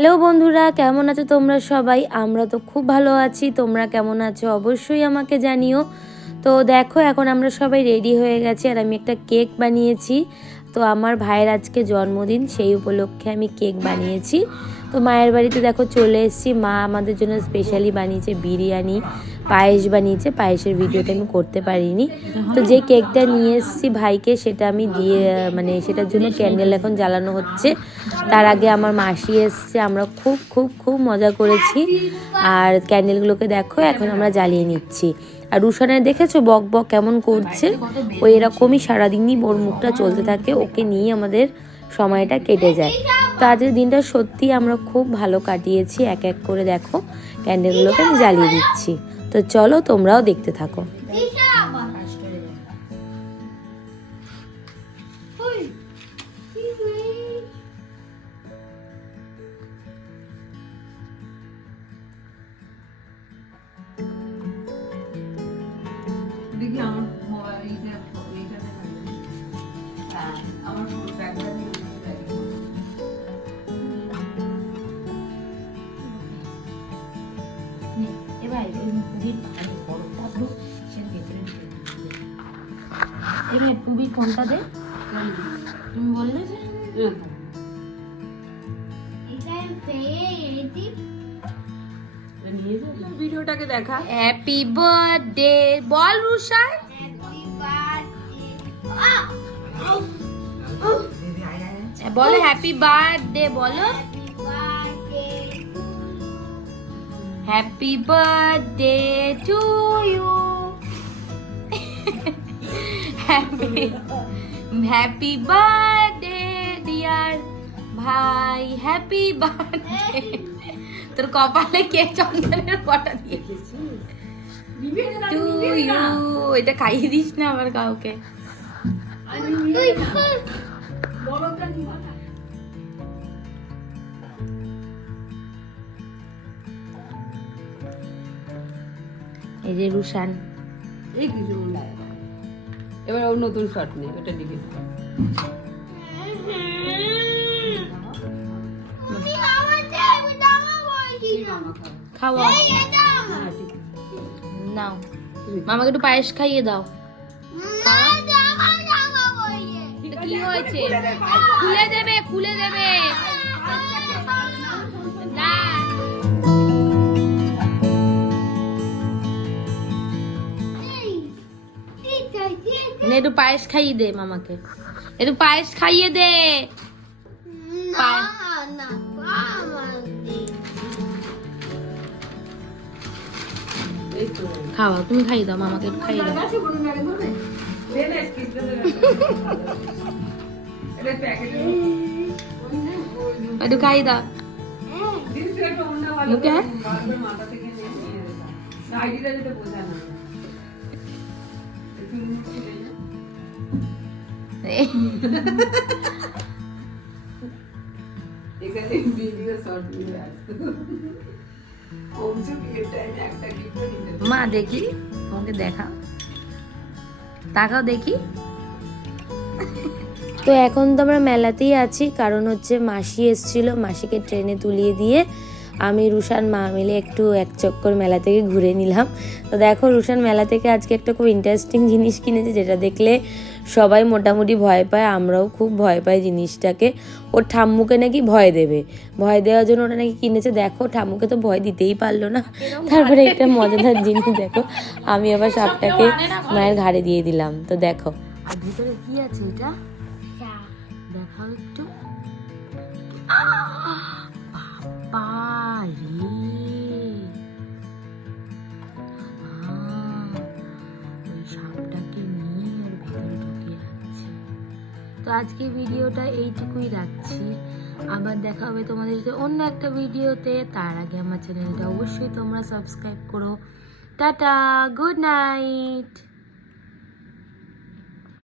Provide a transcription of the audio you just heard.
Hello বন্ধুরা, কেমন আছো তোমরা সবাই? আমরা তো খুব ভালো আছি। তোমরা কেমন আছো অবশ্যই আমাকে জানিও। তো দেখো, এখন আমরা সবাই রেডি হয়ে গেছি আর আমি একটা কেক বানিয়েছি। তো আমার ভাইয়ের আজকে জন্মদিন, সেই উপলক্ষে আমি কেক বানিয়েছি। তো মায়ের বাড়িতে দেখো চলে এসেছি। মা আমাদের জন্য স্পেশালি বানিয়েছে বিরিয়ানি, পায়েস বানিয়েছে। পায়েসের ভিডিওটা আমি করতে পারিনি। তো যে কেকটা নিয়ে এসেছি ভাইকে, সেটা আমি দিয়ে সেটার জন্য ক্যান্ডেল এখন জ্বালানো হচ্ছে। তার আগে আমার মাসি এসছে, আমরা খুব খুব খুব মজা করেছি। আর ক্যান্ডেলগুলোকে দেখো এখন আমরা জ্বালিয়ে নিচ্ছি। আর রুশানের দেখেছো বক বক কেমন করছে? ও এরকমই সারাদিনই ওর মুখটা চলতে থাকে, ওকে নিয়ে আমাদের সময়টা কেটে যায়। তো আজকের দিনটা সত্যি আমরা খুব ভালো কাটিয়েছি। এক এক করে দেখো ক্যান্ডেলগুলোকে আমি জ্বালিয়ে দিচ্ছি। তো চলো তোমরাও দেখতে থাকো। দেখি আমার মোবাইলটা আমার ব্যাগটা দিয়ে এবার পুবির ফোনটা দে। তুমি বললে যে ভিডিওটাকে দেখা। হ্যাপি বার্থডে বল রুশান। বলো হ্যাপি বার্থডে, বলো happy birthday to you. Happy birthday dear ভাই, হ্যাপি বার্থডে। তোর কপালে কে চন্দনের ফটো দিয়েছিস টু ইউ। এটা খাইয়ে দিস না আবার কাউকে। এই যে রুশান, এই কিছু এবার ওর নতুন শট নেই, ওটা লিখে খাওয়া নাও। মামাকে একটু পায়েস খাইয়ে দাও। কি হয়েছে? খুলে দেবে, খুলে দেবে না। একটু পায়েস খাইয়ে দে মামাকে, একটু পায়েস খাইয়ে দে। খাওয়া, তুমি খাইয়ে দাও মামাকে, একটু খাইয়ে দাও। একটু খাইয়ে দাও মুখে। মা দেখি তোমাকে দেখা, তাকাও দেখি। তো এখন তো আমরা মেলাতেই আছি, কারণ হচ্ছে মাসি এসেছিল। মাসিকে ট্রেনে তুলিয়ে দিয়ে আমি রুশান মা মিলে একটু এক চক্কর মেলা থেকে ঘুরে নিলাম। তো দেখো রুশান মেলা থেকে আজকে একটা খুব ইন্টারেস্টিং জিনিস কিনেছে, যেটা দেখলে সবাই মোটামুটি ভয় পায়, আমরাও খুব ভয় পাই জিনিসটাকে। ওর ঠাম্মুকে নাকি ভয় দেবে, ভয় দেওয়ার জন্য ওটা নাকি কিনেছে। দেখো ঠাম্মুকে তো ভয় দিতেই পারলো না। তারপরে একটা মজাদার জিনিস দেখো, আমি আবার সাপটাকে মায়ের ঘাড়ে দিয়ে দিলাম। তো দেখো আর ভিতরে কি আছে এটা দেখাও একটু। সাপটাকে নিয়ে ওর ভেতরে ঢুকিয়ে রাখছে। তো আজকে ভিডিওটা এইটুকুই রাখছি, আবার দেখা হবে তোমাদের সাথে অন্য একটা ভিডিওতে। তার আগে আমার চ্যানেলটা অবশ্যই তোমরা সাবস্ক্রাইব করো। Tata, good night.